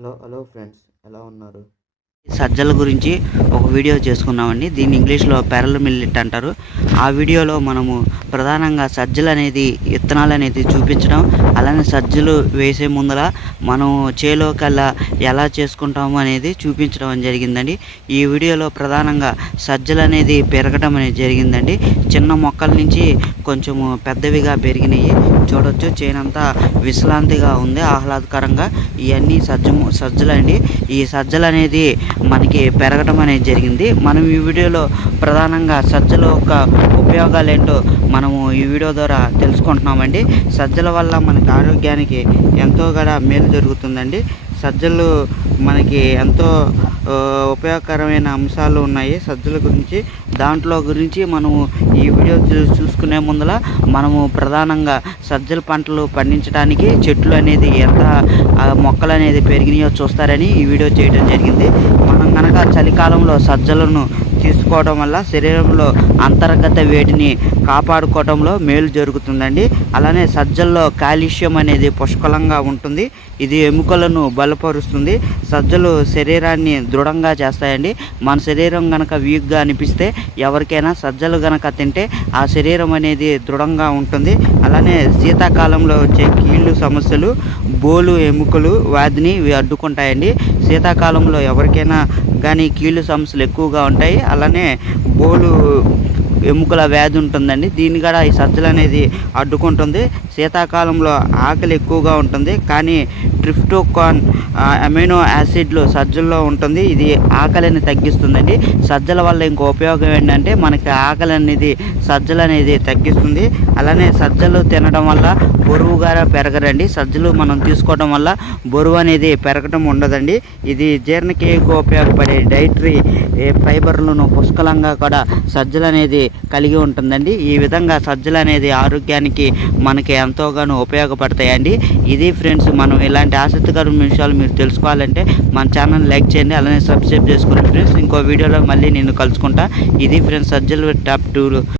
Hello hello friends ఎలా ఉన్నారు? సజ్జల గురించి ఒక వీడియో చేసుకున్నామండి. దీన్ని ఇంగ్లీష్లో పెరల్ మిల్లెట్ అంటారు. ఆ వీడియోలో మనము ప్రధానంగా సజ్జలు అనేది విత్తనాలు అనేది చూపించడం అలానే సజ్జలు వేసే ముందర మనం చేలోకల్లా ఎలా చేసుకుంటాము అనేది చూపించడం జరిగిందండి. ఈ వీడియోలో ప్రధానంగా సజ్జలు అనేది పెరగడం అనేది జరిగిందండి. చిన్న మొక్కల నుంచి కొంచెము పెద్దవిగా పెరిగినాయి. చూడొచ్చు. చేనంతా విశ్రాంతిగా ఉంది. ఆహ్లాదకరంగా ఇవన్నీ సజ్జ సజ్జలండి. ఈ సజ్జలు అనేది మనకి పెరగడం అనేది జరిగింది. మనం ఈ వీడియోలో ప్రధానంగా సజ్జల యొక్క ఉపయోగాలు ఏంటో మనము ఈ వీడియో ద్వారా తెలుసుకుంటున్నామండి. సజ్జల వల్ల మనకి ఆరోగ్యానికి ఎంతో కూడా మేలు జరుగుతుందండి. సజ్జలు మనకి ఎంతో ఉపయోగకరమైన అంశాలు ఉన్నాయి. సజ్జల గురించి దాంట్లో గురించి మనము ఈ వీడియో చూసుకునే ముందల మనము ప్రధానంగా సజ్జల పంటలు పండించడానికి చెట్లు అనేది ఎంత మొక్కలు అనేది పెరిగినాయో చూస్తారని ఈ వీడియో చేయడం జరిగింది. మనం కనుక చలికాలంలో సజ్జలను తీసుకోవడం వల్ల శరీరంలో అంతర్గత వేడిని కాపాడుకోవడంలో మేలు జరుగుతుందండి. అలానే సజ్జల్లో కాల్షియం అనేది పుష్కలంగా ఉంటుంది. ఇది ఎముకలను బలపరుస్తుంది. సజ్జలు శరీరాన్ని దృఢంగా చేస్తాయండి. మన శరీరం గనక వీక్గా అనిపిస్తే ఎవరికైనా సజ్జలు గనక తింటే ఆ శరీరం అనేది దృఢంగా ఉంటుంది. అలానే శీతాకాలంలో వచ్చే కీళ్ళు సమస్యలు బోలు ఎముకలు వ్యాధిని అడ్డుకుంటాయండి. శీతాకాలంలో ఎవరికైనా కానీ కీళ్ళు సమస్యలు ఎక్కువగా ఉంటాయి. అలానే బోలు ఎముకల వ్యాధి ఉంటుందండి. దీన్ని కూడా ఈ సజ్జలు అనేది అడ్డుకుంటుంది. శీతాకాలంలో ఆకలి ఎక్కువగా ఉంటుంది. కానీ ట్రిఫ్టోకాన్ ఆ, అమైనో యాసిడ్లు సజ్జల్లో ఉంటుంది. ఇది ఆకలిని తగ్గిస్తుందండి. సజ్జల వల్ల ఇంకో ఉపయోగం ఏంటంటే మనకి ఆకలి అనేది సజ్జలు అనేది తగ్గిస్తుంది. అలానే సజ్జలు తినడం వల్ల బరువుగా పెరగరండి. సజ్జలు మనం తీసుకోవడం వల్ల బరువు అనేది పెరగడం ఉండదండి. ఇది జీర్ణక్రియకు ఉపయోగపడే డైటరీ ఫైబర్లను పుష్కలంగా కూడా సజ్జలు అనేది కలిగి ఉంటుందండి. ఈ విధంగా సజ్జలు అనేది ఆరోగ్యానికి మనకి ఎంతోగానో ఉపయోగపడతాయండి. ఇది ఫ్రెండ్స్ మనం ఇలాంటి ఆసక్తికరమైన విషయాలు మీరు తెలుసుకోవాలంటే మన ఛానల్ లైక్ చేయండి అలానే సబ్స్క్రైబ్ చేసుకోండి. ఫ్రెండ్స్ ఇంకో వీడియోలో మళ్ళీ నేను కలుసుకుంటా. ఇది ఫ్రెండ్స్ సజ్జల టాప్ టూలు.